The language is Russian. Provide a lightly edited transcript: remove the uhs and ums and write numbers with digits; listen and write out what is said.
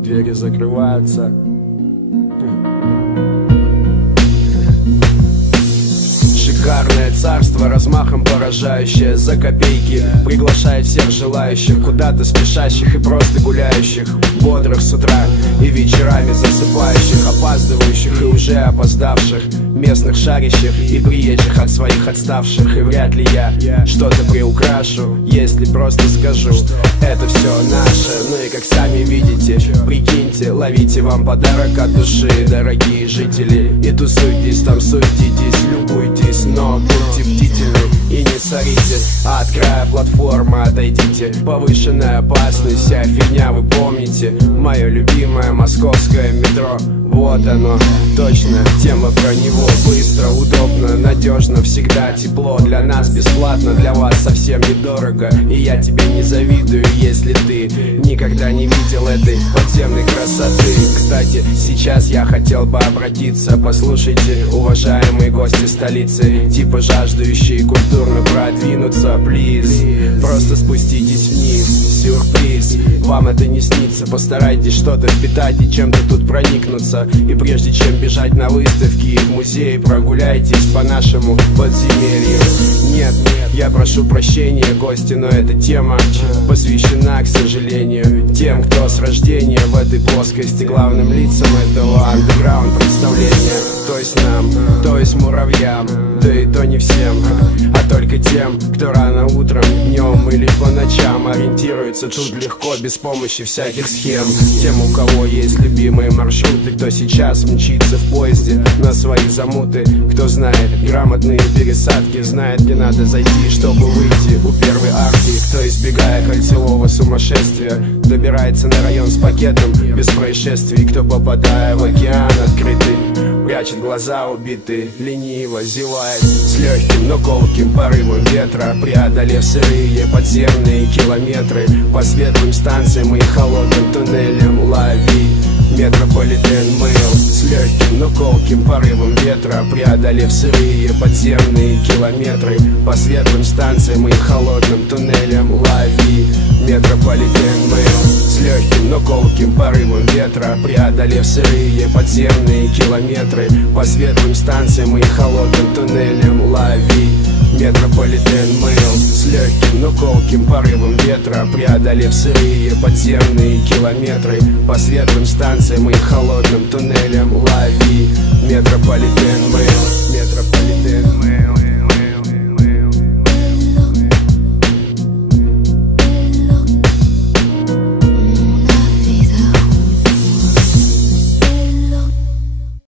Двери закрываются. Шикарное царство, размахом поражающее, за копейки приглашает всех желающих, куда-то спешащих и просто гуляющих, бодрых с утра и вечерами засыпающих, опаздывающих и уже опоздавших, местных шарящих и приезжих от своих отставших. И вряд ли я что-то приукрашу, если просто скажу: это все наше. Ну и как сами видите, прикиньте, ловите вам подарок от души, дорогие жители, и тусуйтесь там, суетитесь, любуйтесь, но будьте бдительны и не сорите. От края платформы отойдите, повышенная опасность, вся фигня, вы помните. Мое любимое московское метро, вот оно, точно, тема про него. Быстро, удобно, надежно, всегда тепло. Для нас бесплатно, для вас совсем недорого. И я тебе не завидую, если ты никогда не видел этой подземной красоты. Кстати, сейчас я хотел бы обратиться: послушайте, уважаемые гости столицы, типа жаждущие культурно продвинуться, плиз, просто спуститесь вниз, сюрприз. Вам это не снится, постарайтесь что-то впитать и чем-то тут проникнуться. И прежде чем бежать на выставки и в музей, прогуляйтесь по нашему подземелью. Нет, я прошу прощения, гости, но эта тема посвящена, к сожалению, тем, кто с рождения в этой плоскости, главным лицам этого андеграунд представления. То есть нам, то есть муравьям, да и то не всем, а только тем, кто рано утром, днем или по ночам ориентируется тут легко, без помощи всяких схем. Тем, у кого есть любимые маршруты, кто сейчас мчится в поезде на свои замуты, кто знает грамотные пересадки, знает, где надо зайти, чтобы выйти у первой арки, кто, избегая кольцевого сумасшествия, добирается на район с пакетом без происшествий, кто, попадая в океан открытый, прячет глаза убитые, лениво зевает с легким, но колким порывом ветра, преодолев сырые подземные километры по светлым станциям и холодным туннелям. Лови метрополитен мыл с легким, но колким порывом ветра, преодолев сырые подземные километры по светлым станциям и холодным туннелям. Лови метрополитен мыл с легким, но колким порывом ветра, преодолев сырые подземные километры по светлым станциям и холодным туннелям. Лови метрополитен мыл с легким, но колким порывом ветра, преодолев сырые подземные километры по светлым станциям и холодным туннелям. Лови метрополитен мыл, метрополитен.